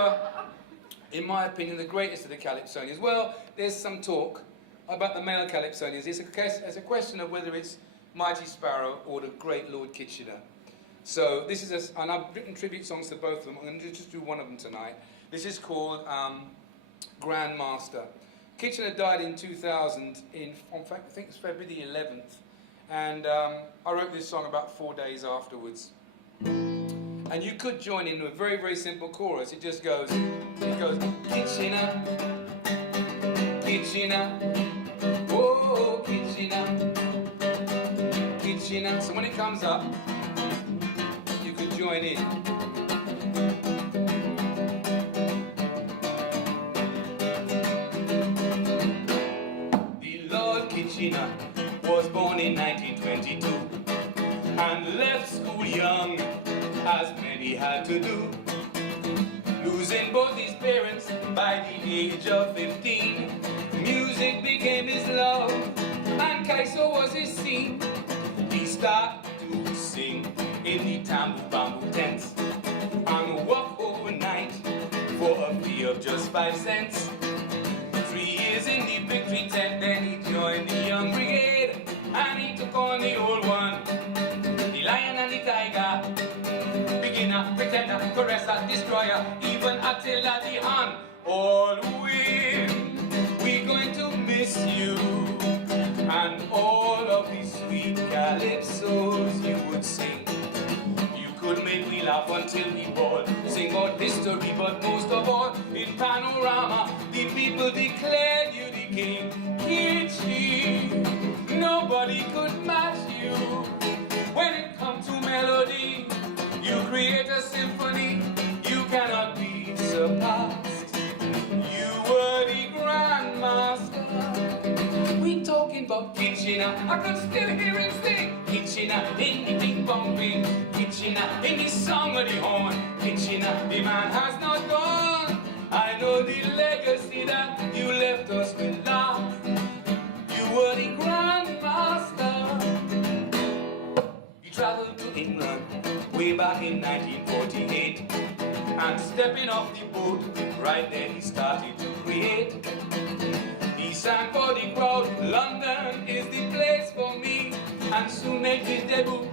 were, in my opinion, the greatest of the Calypsonians. Well, there's some talk about the male Calypsonians. It's a question of whether it's Mighty Sparrow or the great Lord Kitchener. So this is, and I've written tribute songs to both of them. I'm going to just do one of them tonight. This is called Grand Master. Kitchener died in 2000, in fact, I think it's February the 11th. And I wrote this song about 4 days afterwards. And you could join in with a very, very simple chorus. It just goes, Kitchener, Kitchener, oh, Kitchener, Kitchener. So when it comes up, you could join in. The Lord Kitchener was born in 1922 and left school young, as many had to do, losing both his parents by the age of 15. Music became his love and Calypso was his scene. He started to sing in the bamboo tents and walk overnight for a fee of just 5 cents. 3 years in the victory tent, then he joined the young brigade and he took on the old one, the lion and the tiger, beginner, pretender, caresser, destroyer, even Attila the Hun. All we're going to miss you, and all of these sweet calypsos you would sing. You could make me laugh until we bawl, sing about history, but most of all, in panorama, the people declared you the king. Kitchi, nobody could match you. When it comes to melody, you create a symphony, you cannot be surpassed. You were the Grand Master. We talking about Kitchener, I can still hear him sing. Kitchener in the bing bong ring, Kitchener in the song of the horn. Kitchener, the man has not gone. I know the legacy that you left us with love. You were the Grand Master. He traveled to England way back in 1948, and stepping off the boat, right there he started to create. He sang for the crowd, London is the place for me, and soon made his debut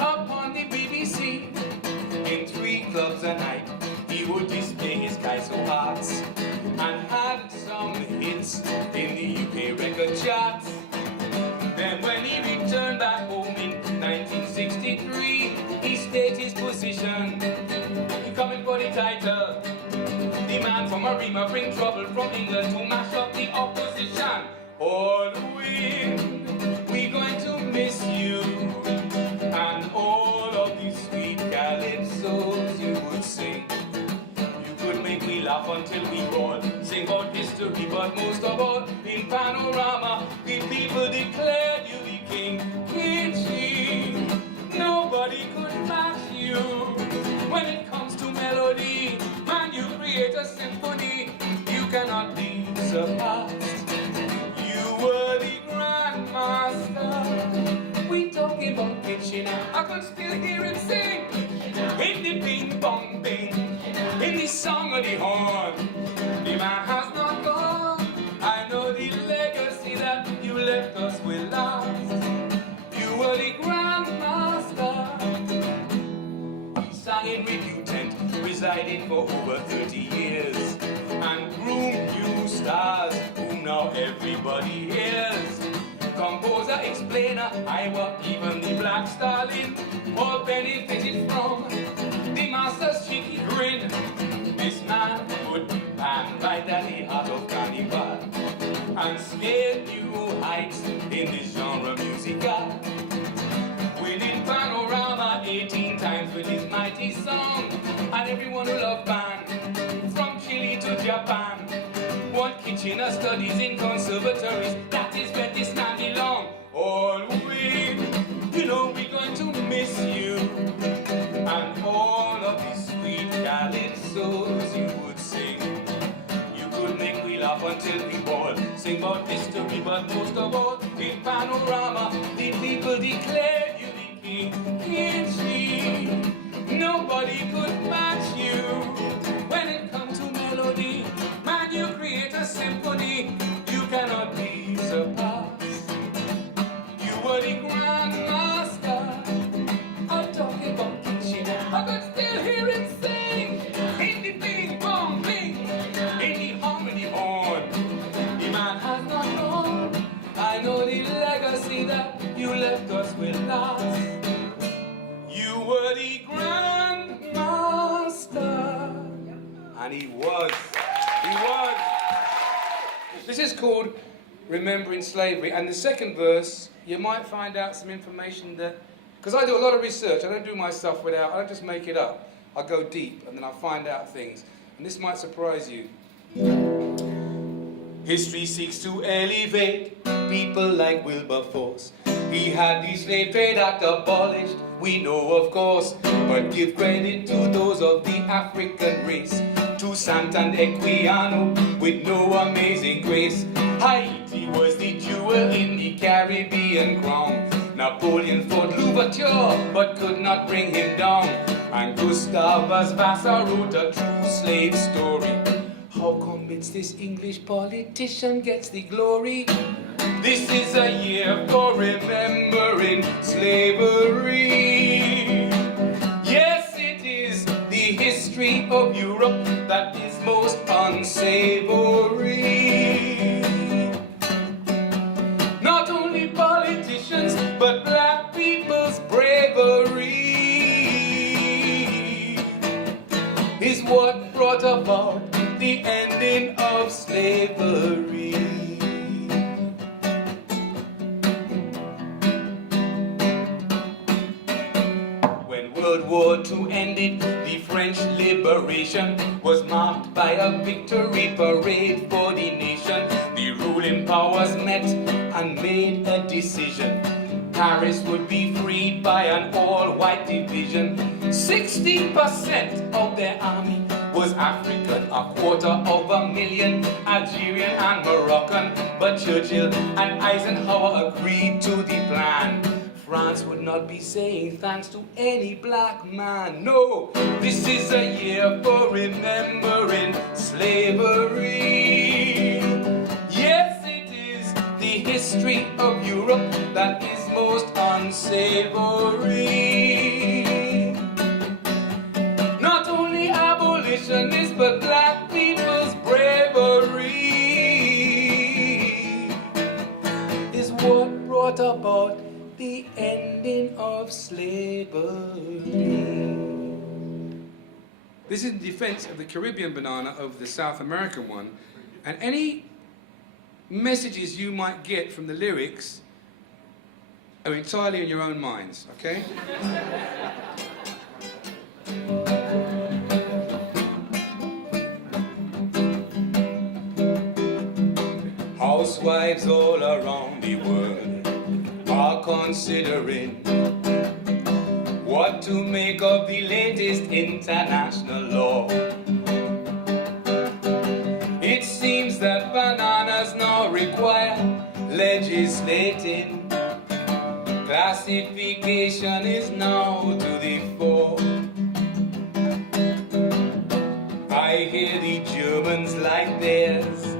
upon the BBC. In 3 clubs a night, he would display his Calypso arts, and had some hits in the UK record charts. Then when he returned back home in 1963, he stayed his position. He coming for the title. The man from Arima bring trouble from England to mash up the opposition. All we going to miss you, and all of these sweet calypsos you would sing. You could make me laugh until we bawl, sing about history, but most of all, in panorama, the people declared you the king. Kitchi, nobody could match you. When it comes to melody, man, you create a symphony, you cannot be surpassed. You were the Grand Master. We talking about Kitchener, I could still hear him sing. In the bing bong bing, in the song of the horn. The man has not gone. I know the legacy that you left us with last. You were the Grand Master. He sang in review tent, resided for over 30 years, and groomed new stars whom now everybody hears. Composer, explainer, Iowa, even the Black Stalin, all benefited from the master's cheeky grin. This man could pan right at the heart of carnival and scale new heights in this genre musical. Winning panorama 18 times with his mighty song, and everyone who loved band, from Chile to Japan, want Kitchener studies in conservatories. That is where this man belong. All we're going to miss you, and all of these sweet calypsos you would sing. You could make me laugh until we bawl, sing about history, but most of all, in panorama, the people declared you the king. Kitchi, nobody could match you. When it that you left us will last. You were the Grand Master. And he was. He was. This is called Remembering Slavery. And the second verse, you might find out some information that, because I do a lot of research, I don't do my stuff I don't just make it up. I go deep and then I find out things. And this might surprise you. History seeks to elevate people like Wilberforce. He had the Slave Trade Act abolished, we know of course. But give credit to those of the African race, to Sant and Equiano with no amazing grace. Haiti was the jewel in the Caribbean crown. Napoleon fought Louverture but could not bring him down. And Gustavus Vassa wrote a true slave story. How come it's this English politician gets the glory? This is a year for remembering slavery. Yes, it is the history of Europe that is most unsavory. Not only politicians, but black people's bravery is what brought about the ending of slavery. When World War II ended, the French liberation was marked by a victory parade for the nation. The ruling powers met and made a decision. Paris would be freed by an all-white division. 60% of their army was African, a quarter of a million Algerian and Moroccan. But Churchill and Eisenhower agreed to the plan. France would not be saying thanks to any black man. No, this is a year for remembering slavery. Yes, it is the history of Europe that is most unsavory. Not only abolitionists, but black people's bravery is what brought about the ending of slavery. This is in defense of the Caribbean banana over the South American one, and any messages you might get from the lyrics are entirely in your own minds, okay? Housewives all around the world are considering what to make of the latest international law. It seems that bananas now require legislating. Classification is now to the fore. I hear the Germans like theirs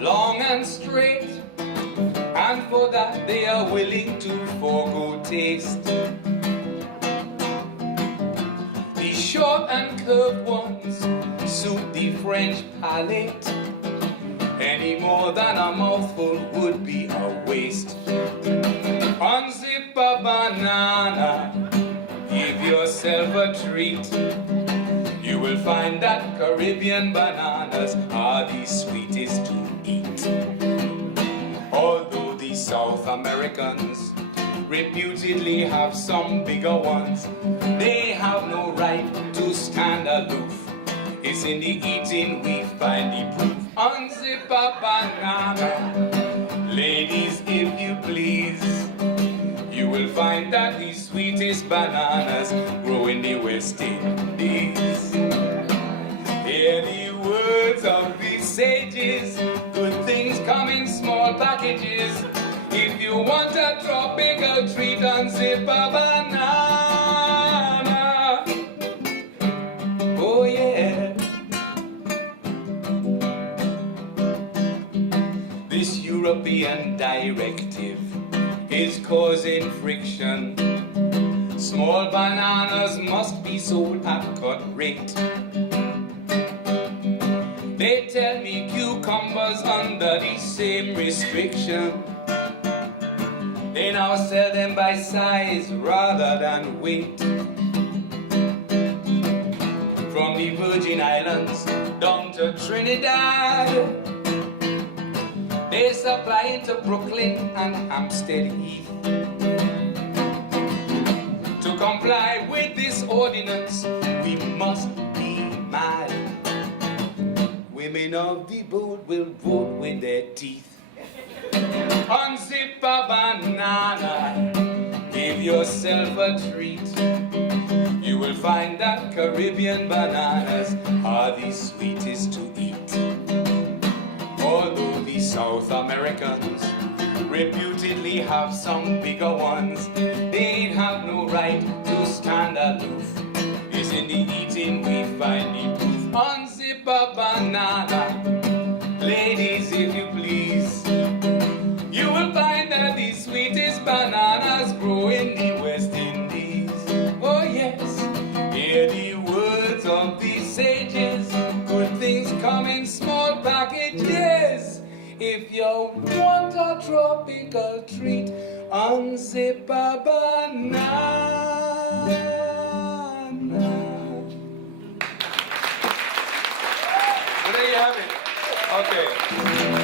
long and straight, and for that they are willing to forego taste. The short and curved ones suit the French palate. Any more than a mouthful would be a waste. Unzip a banana, give yourself a treat. You will find that Caribbean bananas are the sweetest to eat. Although the South Americans reputedly have some bigger ones, they have no right to stand aloof. It's in the eating we find the proof. Unzip a banana, ladies if you please. You will find that the sweetest bananas grow in the West Indies. Hear the words of the sages, good things come in small packages. If you want a tropical treat, unzip a banana. Oh yeah. This European directive is causing friction. Small bananas must be sold at cut rate. They tell me cucumbers under the same restriction. They now sell them by size rather than weight. From the Virgin Islands down to Trinidad, they supply into Brooklyn and Hampstead Heath. To comply with this ordinance, we must be mad. Women of the boat will vote with their teeth. Unzip a banana, give yourself a treat. You will find that Caribbean bananas are the sweetest to eat. Although the South Americans reputedly have some bigger ones, they have no right to stand aloof. It's in the eating we find the proof. Unzip a banana, ladies if you please. You will find that the sweetest bananas grow in the West Indies. Oh yes, hear the words of the sages. Good things come in small packages. If you want a tropical treat, unzip a banana. So there you have it. Okay.